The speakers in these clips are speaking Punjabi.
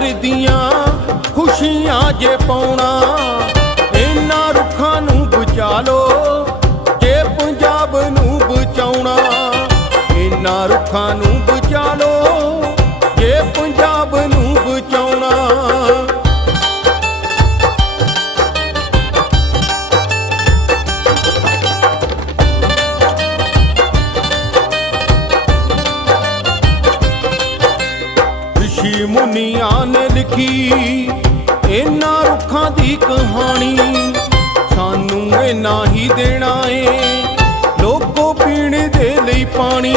ਦੀਆਂ ਖੁਸ਼ੀਆਂ ਜੇ ਪਾਉਣਾ, ਇਹਨਾਂ ਰੁੱਖਾਂ ਨੂੰ ਬਚਾ ਲੋ ਜੇ ਪੰਜਾਬ ਨੂੰ ਬਚਾਉਣਾ, ਇਹਨਾਂ ਰੁੱਖਾਂ ਨੂੰ ਬਚਾ ਲੋ ਲਿਖੀ ਇਹਨਾਂ ਰੁੱਖਾਂ ਦੀ ਕਹਾਣੀ ਸਾਨੂੰ ਇਹਨਾਂ ਹੀ ਦੇਣਾ ਏ। ਲੋਕੋ ਪੀਣ ਦੇ ਲਈ ਪਾਣੀ,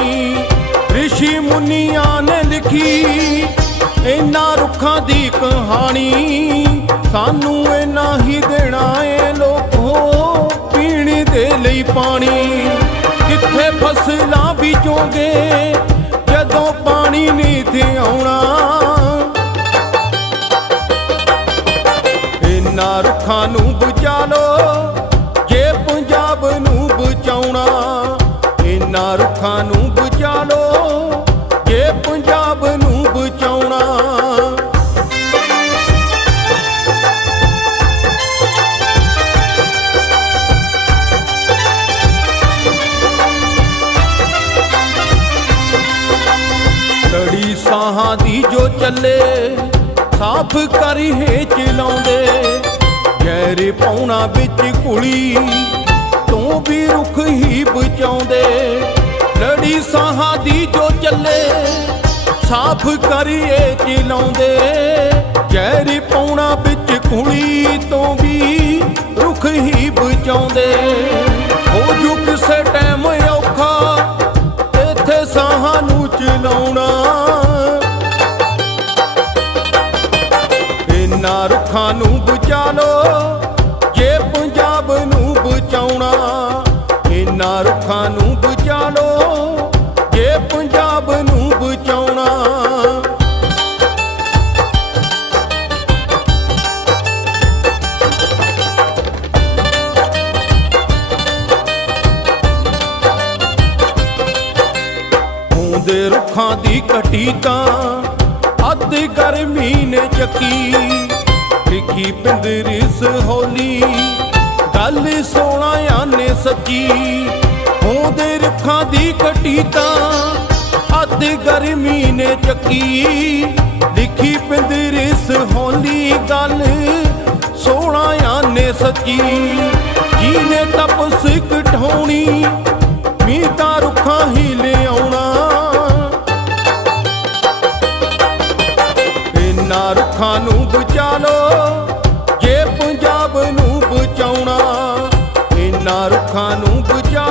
ਰਿਸ਼ੀ ਮੁਨੀਆਂ ਨੇ ਲਿਖੀ। ਇਹਨਾਂ ਰੁੱਖਾਂ ਦੀ ਕਹਾਣੀ ਸਾਨੂੰ ਇਹਨਾਂ ਹੀ ਦੇਣਾ ਏ। ਲੋਕੋ ਪੀਣ ਦੇ ਲਈ ਪਾਣੀ, ਕਿੱਥੇ ਫਸਲਾਂ ਬੀਜੋਗੇ? ਜਦੋਂ ਪਾਣੀ ਨਹੀਂ ਤੇ ਆਉਣਾ ਇਹਨਾਂ ਨੂੰ ਬਚਾ ਲੋ ਜੇ ਪੰਜਾਬ ਨੂੰ ਬਚਾਉਣਾ, ਇਹਨਾਂ ਰੁੱਖਾਂ ਨੂੰ ਬਚਾ ਲੋ ਜੇ ਪੰਜਾਬ ਨੂੰ ਬਚਾਉਣਾ। ਲੜੀ ਸਾਹਾਂ ਦੀ ਜੋ ਚੱਲੇ, ਸਾਫ਼ ਕਰੀ ਹੈ ਚਲਾਉਂਦੇ ਗਹਿਰੇ ਪਾਉਣਾ ਵਿੱਚ ਕੁਲੀ, ਤੂੰ ਵੀ ਰੁੱਖ ਹੀ ਬਚਾਉਂਦੇ। ਲੜੀ ਸਾਹਾਂ ਦੀ ਜੋ ਚੱਲੇ, ਸਾਫ਼ ਕਰੀਏ ਚਲਾਉਂਦੇ। ਗਹਿਰੇ ਪੌਣਾ ਵਿੱਚ ਕੁਲੀ, ਤੋਂ ਵੀ ਰੁੱਖ ਹੀ ਬਚਾਉਂਦੇ। ਹੋ ਜੂ ਕਿਸੇ ਟਾਈਮ ਔਖਾ, ਇੱਥੇ ਸਾਹਾਂ ਨੂੰ ਚਲਾਉਣਾ। ਇਹਨਾਂ ਰੁੱਖਾਂ ਨੂੰ ਬਚਾ ਲੋ, ਜੇ ਪੰਜਾਬ ਨੂੰ ਬਚਾਉਣਾ, ਇਹਨਾਂ ਰੁੱਖਾਂ ਨੂੰ ਬਚਾ ਲੋ, ਜੇ ਪੰਜਾਬ ਨੂੰ ਬਚਾਉਣਾ। ਹੁੰਦੇ ਰੁੱਖਾਂ ਦੀ ਘਟੀ ਤਾਂ ਅੱਧ ਗਰਮੀ ਨੇ ਚੱਕੀ। ਲਿਖੀ ਪਿੰਦਰਿਸ ਹੋਲੀ। ਗੱਲ ਸੋਹਣਾ ਨੇ ਸੱਚੀ। ਹੁੰਦੇ ਰੁੱਖਾਂ ਦੀ ਘਟੀ ਤਾਂ ਅੱਧ ਗਰਮੀ ਨੇ ਚੱਕੀ। ਲਿਖੀ ਪਿੰਦਰਿਸ ਹੋਲੀ, ਗੱਲ ਸੋਹਣਾ ਨੇ ਸੱਚੀ। ਜੀ ਨੇ ਤਪਸ ਕਢਾਉਣੀ ਇਹਨਾਂ ਨੂੰ ਬਚਾ ਲੋ ਜੇ ਪੰਜਾਬ ਨੂੰ ਬਚਾਉਣਾ ਇਹਨਾਂ ਰੁੱਖਾਂ ਨੂੰ ਬਚਾ